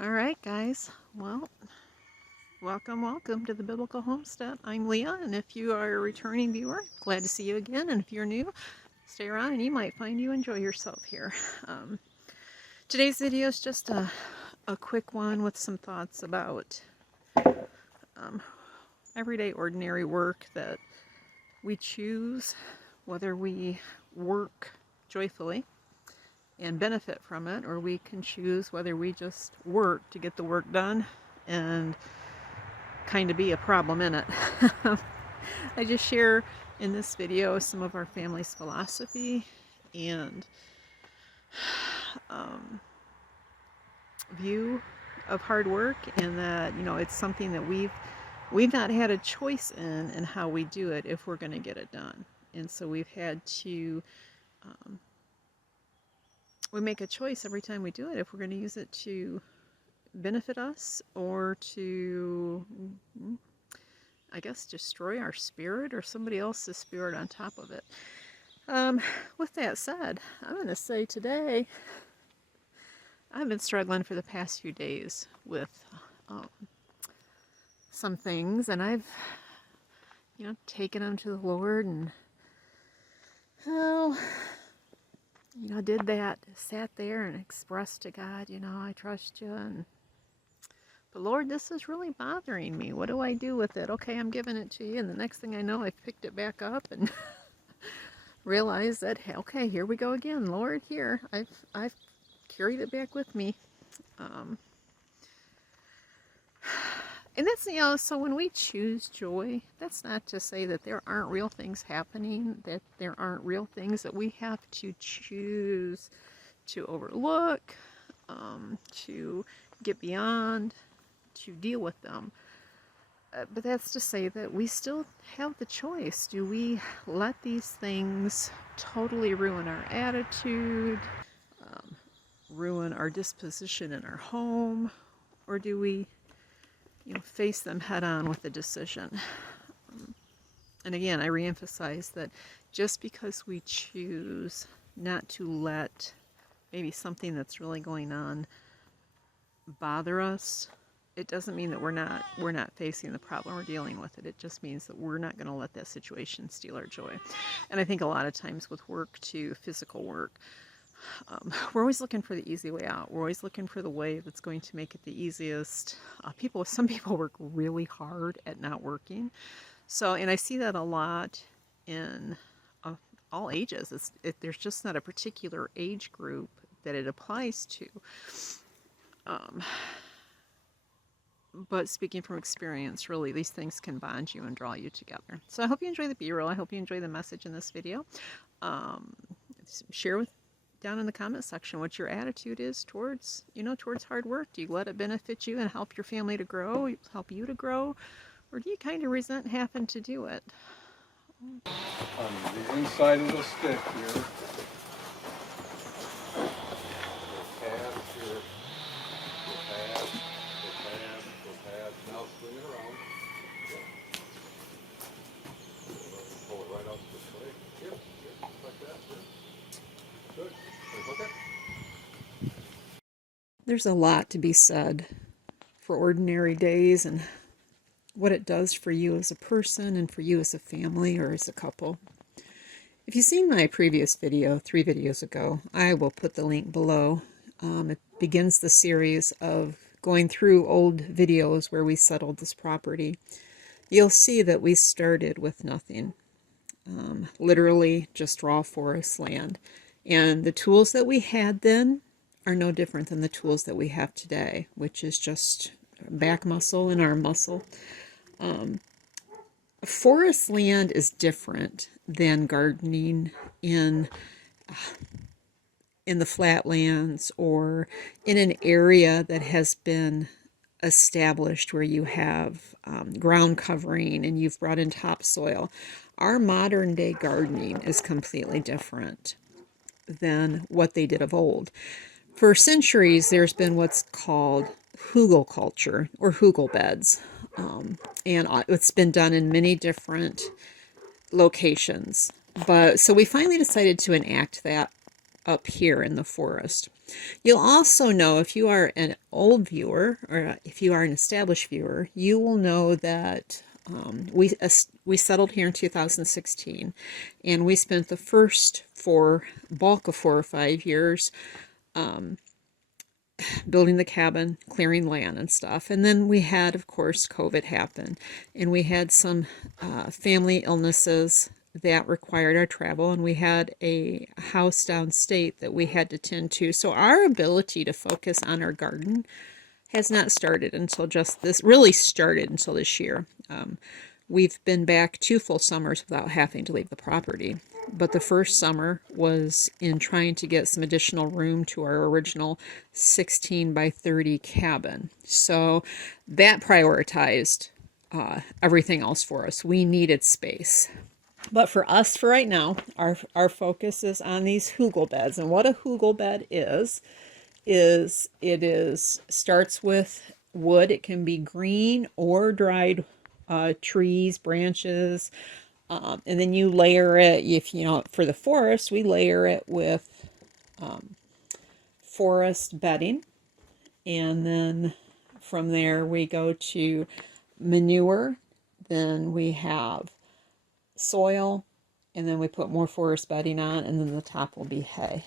All right, guys. Well, welcome to the Biblical Homestead. I'm Leah, and if you are a returning viewer, glad to see you again. And if you're new, stay around and you might find you enjoy yourself here. Um, Today's video is just a quick one with some thoughts about everyday, ordinary work that we choose, whether we work joyfully and benefit from it, or we can choose whether we just work to get the work done and kind of be a problem in it. I just share in this video some of our family's philosophy and view of hard work, and that, you know, it's something that we've not had a choice in how we do it if we're going to get it done. And so we've had to we make a choice every time we do it if we're going to use it to benefit us or to, I guess, destroy our spirit or somebody else's spirit on top of it. With that said, I'm going to say today I've been struggling for the past few days with some things, and I've, taken them to the Lord and, did that, sat there and expressed to God, I trust you, but Lord, this is really bothering me. What do I do with it? Okay, I'm giving it to you, and the next thing I know, I've picked it back up and realized that, okay, here we go again. Lord, here, I've carried it back with me. And that's, so when we choose joy, that's not to say that there aren't real things happening, that there aren't real things that we have to choose to overlook, to get beyond, to deal with them. But that's to say that we still have the choice. Do we let these things totally ruin our attitude, ruin our disposition in our home, or do we face them head on with a decision? And again, I reemphasize that just because we choose not to let maybe something that's really going on bother us, it doesn't mean that we're not facing the problem or dealing with it. It just means that we're not going to let that situation steal our joy. And I think a lot of times with work too, physical work, we're always looking for the easy way out. We're always looking for the way that's going to make it the easiest. Some people work really hard at not working. So, and I see that a lot in all ages. There's just not a particular age group that it applies to. But speaking from experience, really, these things can bond you and draw you together. So I hope you enjoy the B-roll. I hope you enjoy the message in this video. Share down in the comment section what your attitude is towards hard work. Do you let it benefit you and help your family to grow, help you to grow, or do you kind of resent having to do it? On the inside of the stick here, now swing it around. Pull it right out this way. Yep, like that. Good. Okay. There's a lot to be said for ordinary days and what it does for you as a person and for you as a family or as a couple. If you've seen my previous video, 3 videos ago, I will put the link below. It begins the series of going through old videos where we settled this property. You'll see that we started with nothing. Literally just raw forest land. And the tools that we had then are no different than the tools that we have today, which is just back muscle and arm muscle. Forest land is different than gardening in the flatlands or in an area that has been established where you have ground covering and you've brought in topsoil. Our modern day gardening is completely different than what they did of old. For centuries, there's been what's called hugel culture or hugel beds. And it's been done in many different locations. So we finally decided to enact that up here in the forest. You'll also know if you are an old viewer or if you are an established viewer, you will know that we settled here in 2016, and we spent the first bulk of 4 or 5 years building the cabin, clearing land and stuff. And then we had, of course, COVID happen, and we had some family illnesses that required our travel, and we had a house downstate that we had to tend to. So our ability to focus on our garden has not started until just this, really started until this year. We've been back 2 full summers without having to leave the property. But the first summer was in trying to get some additional room to our original 16 by 30 cabin. So that prioritized everything else for us. We needed space. But for us, for right now, our focus is on these hugel beds. And what a hugel bed starts with wood. It can be green or dried trees, branches, and then you layer it. If you know, for the forest, we layer it with forest bedding, and then from there we go to manure. Then we have soil, and then we put more forest bedding on, and then the top will be hay.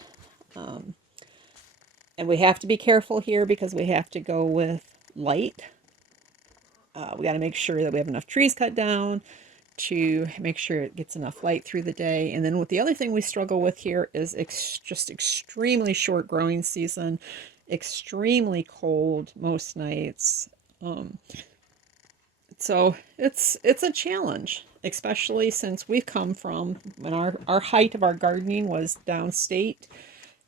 And we have to be careful here because we have to go with light. We got to make sure that we have enough trees cut down to make sure it gets enough light through the day. And then with the other thing we struggle with here is just extremely short growing season, extremely cold most nights. So it's a challenge, especially since we've come from when our height of our gardening was downstate.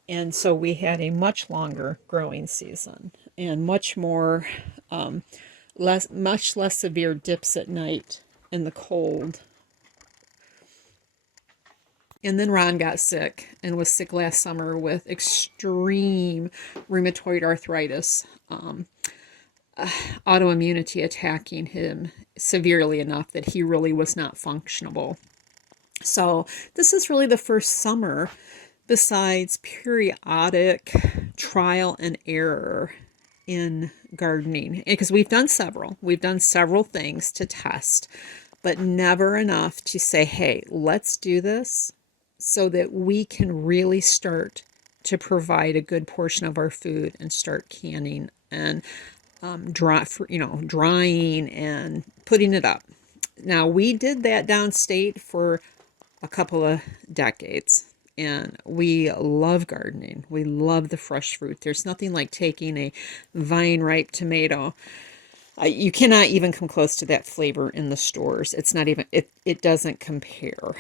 And so we had a much longer growing season and much less severe dips at night in the cold. And then Ron got sick and was sick last summer with extreme rheumatoid arthritis, autoimmunity attacking him severely enough that he really was not functionable. So this is really the first summer, besides periodic trial and error in gardening, because we've done several things to test, but never enough to say, hey, let's do this so that we can really start to provide a good portion of our food and start canning and drying and putting it up. Now, we did that downstate for a couple of decades, and we love gardening. We love the fresh fruit. There's nothing like taking a vine-ripe tomato. You cannot even come close to that flavor in the stores. It's not even, it doesn't compare.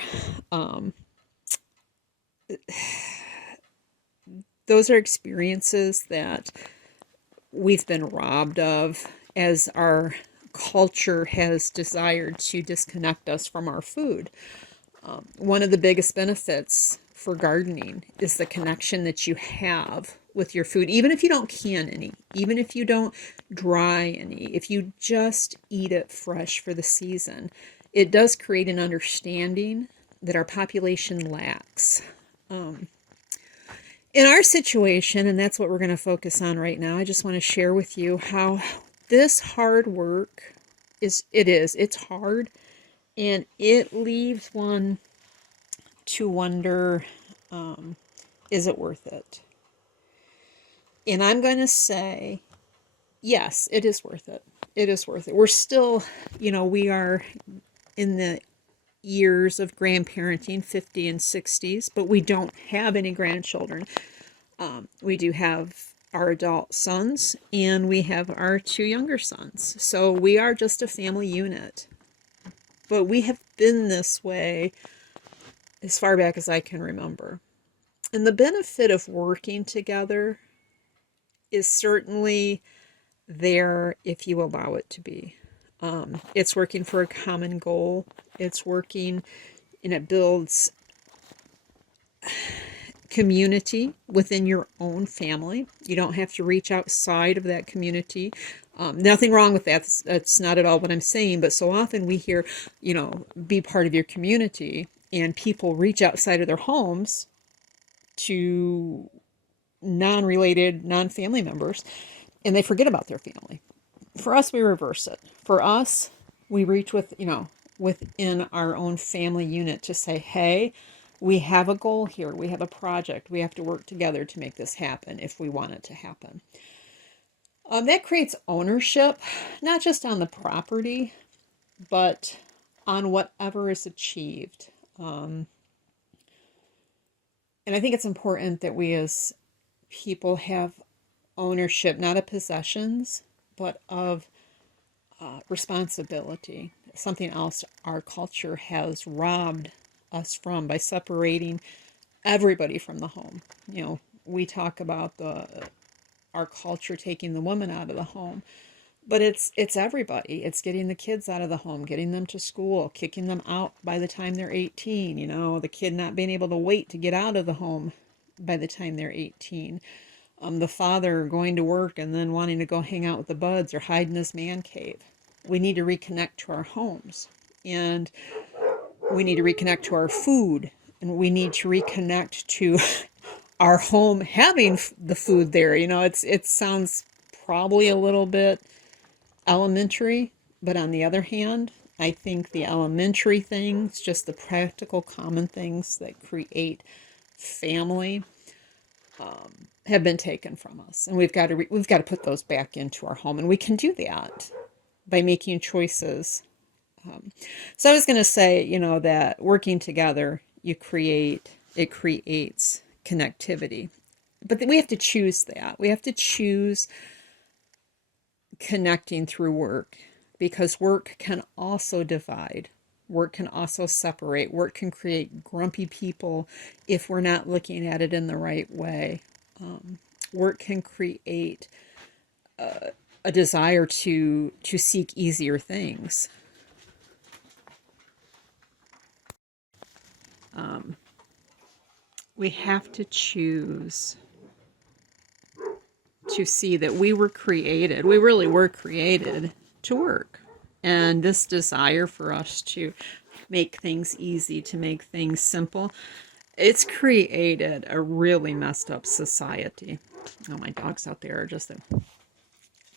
Those are experiences that we've been robbed of as our culture has desired to disconnect us from our food. One of the biggest benefits for gardening is the connection that you have with your food, even if you don't can any, even if you don't dry any, if you just eat it fresh for the season. It does create an understanding that our population lacks. In our situation, and that's what we're going to focus on right now, I just want to share with you how this hard work it's hard, and it leaves one to wonder, is it worth it? And I'm going to say, yes, it is worth it. It is worth it. We're still, we are in the years of grandparenting, 50 and 60s, but we don't have any grandchildren. We do have our adult sons, and we have our 2 younger sons. So we are just a family unit. But we have been this way as far back as I can remember. And the benefit of working together is certainly there if you allow it to be. It's working for a common goal. It's working, and it builds community within your own family. You don't have to reach outside of that community. Nothing wrong with that. That's not at all what I'm saying. But so often we hear, be part of your community, and people reach outside of their homes to non-related, non-family members, and they forget about their family. For us, we reverse it. For us, we reach with, within our own family unit to say, hey, we have a goal here. We have a project. We have to work together to make this happen if we want it to happen. That creates ownership, not just on the property, but on whatever is achieved. And I think it's important that we as people have ownership, not of possessions, but of responsibility. Something else our culture has robbed us from by separating everybody from the home. We talk about our culture taking the woman out of the home, but it's everybody. It's getting the kids out of the home, getting them to school, kicking them out by the time they're 18. The kid not being able to wait to get out of the home by the time they're 18. The father going to work and then wanting to go hang out with the buds or hide in his man cave. We need to reconnect to our homes, and we need to reconnect to our food, and we need to reconnect to our home having the food there. It sounds probably a little bit elementary, but on the other hand, I think the elementary things, just the practical common things that create family, have been taken from us, and we've got to put those back into our home, and we can do that by making choices. So I was going to say, that working together, it creates connectivity, but we have to choose that. We have to choose connecting through work, because work can also divide. Work can also separate. Work can create grumpy people if we're not looking at it in the right way. Work can create a desire to seek easier things. We have to choose to see that we really were created to work. And this desire for us to make things easy, to make things simple, it's created a really messed up society. Oh, my dogs out there are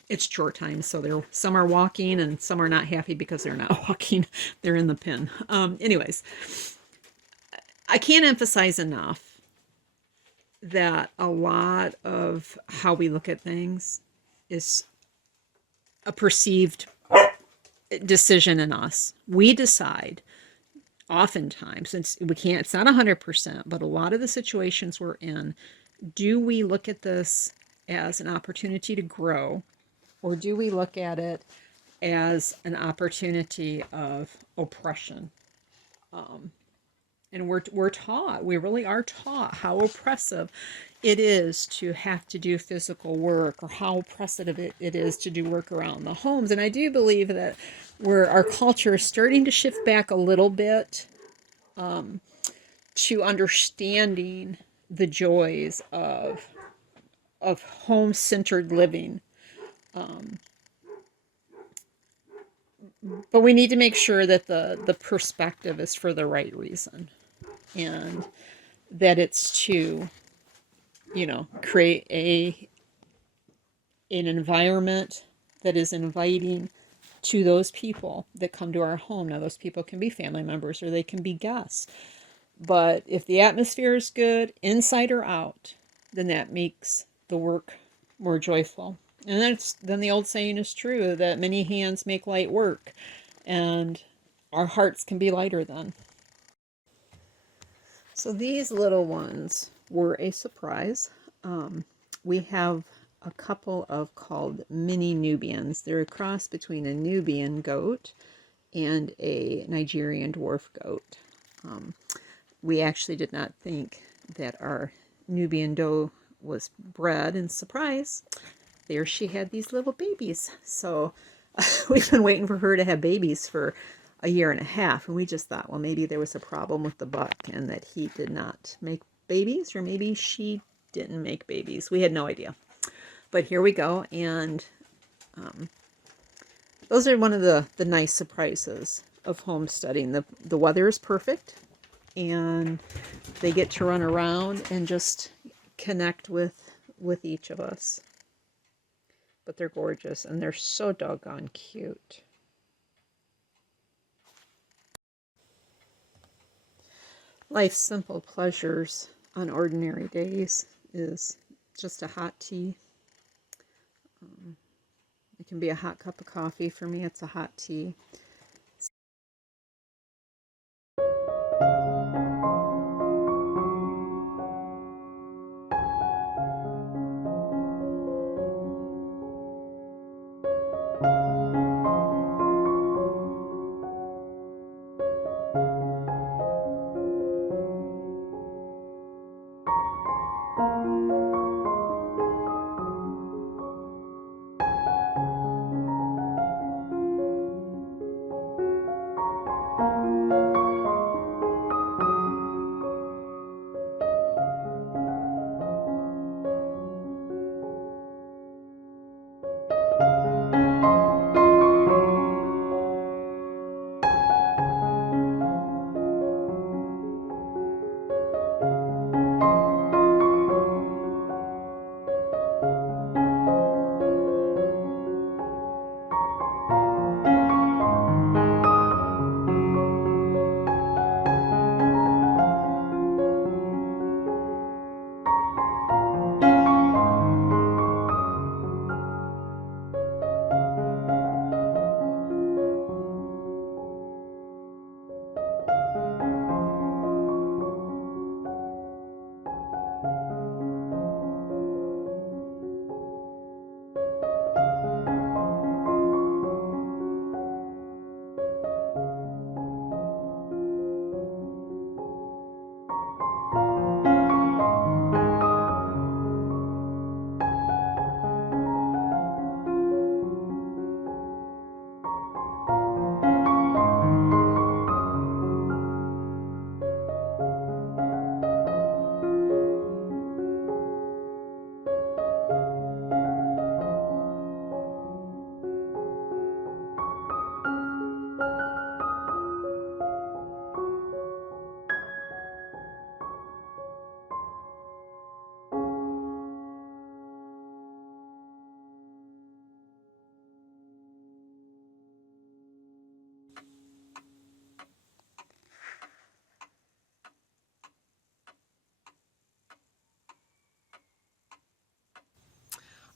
it's chore time, so some are walking and some are not happy because they're not walking. They're in the pen. Anyways, I can't emphasize enough that a lot of how we look at things is a perceived decision in us. We decide oftentimes, since it's not 100%, but a lot of the situations we're in, do we look at this as an opportunity to grow, or do we look at it as an opportunity of oppression? And we're taught, we really are taught how oppressive it is to have to do physical work, or how oppressive it is to do work around the homes. And I do believe that our culture is starting to shift back a little bit to understanding the joys of home-centered living. But we need to make sure that the perspective is for the right reason, and that it's to, create an environment that is inviting to those people that come to our home. Now, those people can be family members or they can be guests. But if the atmosphere is good, inside or out, then that makes the work more joyful. And then the old saying is true, that many hands make light work, and our hearts can be lighter then. So these little ones were a surprise. We have a couple of called mini Nubians. They're a cross between a Nubian goat and a Nigerian dwarf goat. We actually did not think that our Nubian doe was bred, and surprise, there she had these little babies. So we've been waiting for her to have babies for a year and a half, and we just thought, well, maybe there was a problem with the buck and that he did not make babies, or maybe she didn't make babies. We had no idea. But here we go, and those are one of the nice surprises of homesteading. The weather is perfect, and they get to run around and just connect with with each of us. But they're gorgeous, and they're so doggone cute. Life's simple pleasures on ordinary days is just a hot tea. It can be a hot cup of coffee. For me, it's a hot tea.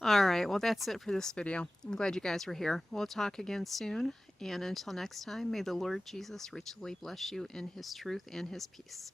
Alright, well that's it for this video. I'm glad you guys were here. We'll talk again soon, and until next time, may the Lord Jesus richly bless you in His truth and His peace.